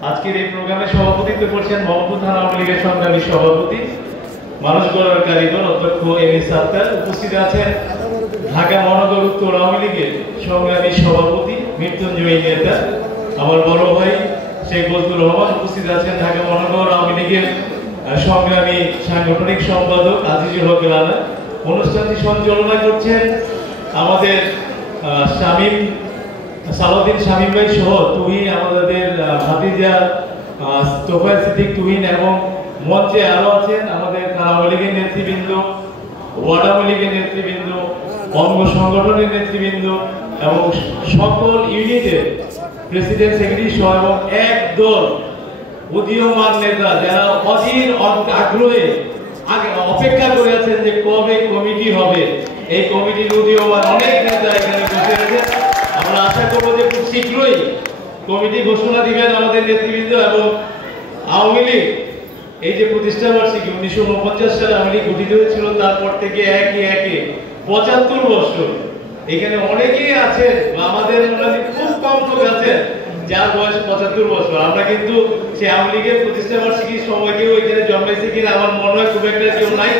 আজকের এই প্রোগ্রামে সভাপতিত্ব করছেন মোহাম্মদপুর থানা আওয়ামী লীগের সংগ্রামী সভাপতি মানুষ গড়ার কারিগর অধ্যক্ষ এম.এস. আক্তার। উপস্থিত আছেন ঢাকা মহানগর উত্তর আওয়ামী লীগের সংগ্রামী সভাপতি মৃত্যুঞ্জয়ী নেতা আমার বড় ভাই শেখ বজলুর রহমান। উপস্থিত আছেন ঢাকা মহানগর আওয়ামী লীগের সংগ্রামী সাংগঠনিক সম্পাদক আজিজুল হক রানা। অনুষ্ঠানটি সঞ্চালনা করছেন আমাদের সালাউদ্দিন শামীম ভাই সহ তুহিন, আমাদের ভাতিজা তোফায়েল সিদ্দিক তুহিন, এবং মঞ্চে আরো আছেন আমাদের আওয়ামী লীগের নেতৃবৃন্দ, ওয়ার্ড আওয়ামী লীগের নেতৃবৃন্দ, অঙ্গ সংগঠনের নেতৃবৃন্দ এবং সকল ইউনিটের প্রেসিডেন্ট সেক্রেটারি সহ এবং একদল উদীয়মান নেতা যারা অধীর আগ্রহে অপেক্ষা করে আছেন যে কবে কমিটি হবে। এই কমিটির উদীয়মান অনেক নেতা এখানে বসে আছেন। আমরা আশা করবো যে খুব শীঘ্রই কমিটি ঘোষণা দিবেন আমাদের নেতৃবৃন্দ। এবং আওয়ামী লীগ এই যে প্রতিষ্ঠা বার্ষিকী 1949 সালে আওয়ামী লীগ গঠিত হয়েছিল, তারপর থেকে একে 75 বছর এখানে অনেকেই আছেন, আমাদের খুব কম লোক আছেন যার বয়স 75 বছর। আমরা কিন্তু সেই আওয়ামী লীগের প্রতিষ্ঠা বার্ষিকীর সময় কেউ এখানে জন্মাইছে কিনা আমার মনে হয় খুব একটা কেউ নাই।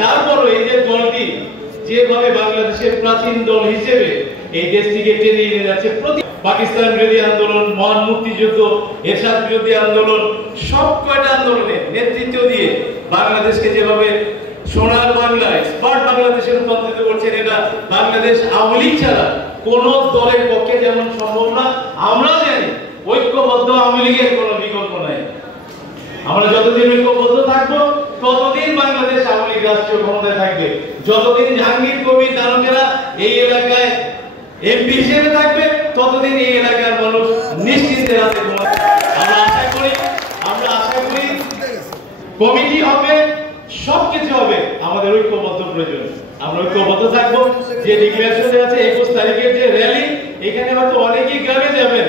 তারপরও এই যে দলটি যেভাবে বাংলাদেশের প্রাচীন দল হিসেবে এই দেশটিকে টেনে নিয়ে যাচ্ছে, পাকিস্তান বিরোধী আন্দোলন, মহান মুক্তিযুদ্ধ, এরশাদ বিরোধী আন্দোলন, সব কয়টা আন্দোলনে নেতৃত্ব দিয়ে বাংলাদেশকে যেভাবে সোনার বাংলায় স্মার্ট বাংলাদেশে রূপান্তরিত করছেন, এটা বাংলাদেশ আওয়ামী লীগ ছাড়া কোন দলের পক্ষে যেমন সম্ভব না। আমরা জানি ঐক্যবদ্ধ আওয়ামী লীগের কোনো বিকল্প নাই। আমরা যতদিন ঐক্যবদ্ধ থাকবো ততদিন বাংলাদেশ আওয়ামী লীগ রাষ্ট্রীয় ক্ষমতায় থাকবে। যতদিন জাহাঙ্গীর কবির দানকেরা এই এলাকায় এমপি হিসেবে থাকবে ততদিন এই এলাকার মানুষ নিশ্চিন্তে রাতে ঘুমাবে। আমরা আশা করি কমিটি হবে, সবকিছু হবে, আমাদের ঐক্যবদ্ধ প্রয়োজন। আমরা ঐক্যবদ্ধ থাকবো। যে ডিক্লারেশনে আছে 21 তারিখের যে র্যালি, এখানে হয়তো অনেকেই গ্রামে যাবেন,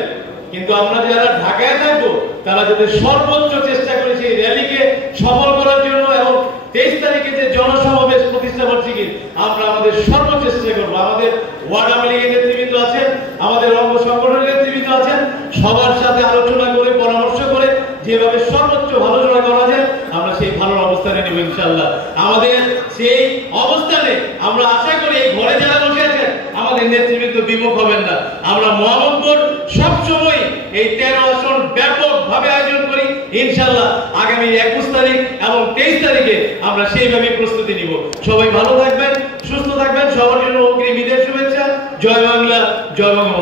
কিন্তু আমরা যারা ঢাকায় থাকবো তারা যাতে সর্বোচ্চ চেষ্টা করে সেই র্যালিকে সফল করার জন্য, এবং 23 তারিখে যে জনসমাবেশ প্রতিষ্ঠা বার্ষিকী আমরা আমাদের সর্বোচ্চ চেষ্টা করবো। আমাদের ওয়ার্ড আওয়ামী লীগের নেতৃবৃন্দ আছেন, আমাদের অঙ্গ সংগঠনের নেতৃবৃন্দ আছেন, সবার সাথে আলোচনা করে পরামর্শ করে যেভাবে সর্বোচ্চ আলোচনা করা যায় আমরা সেই ভালো অবস্থানে নেব ইনশাআল্লাহ। আমাদের সেই অবস্থানে আমরা আশা করি এই ঘরে যারা বসে আছেন আমাদের নেতৃবৃন্দ বিমুখ হবেন না। আমরা মোহাম্মদপুর সবসময় এই 13 আসন ব্যাপকভাবে আয়োজন করি ইনশাআল্লাহ। আগামী 21 তারিখ এবং 23 তারিখে আমরা সেইভাবে প্রস্তুতি নিব। সবাই ভালো থাকবেন, সুস্থ থাকবেন, সবার জন্য অগ্রিম ঈদের শুভেচ্ছা। জয় বাংলা, জয় বাংলা।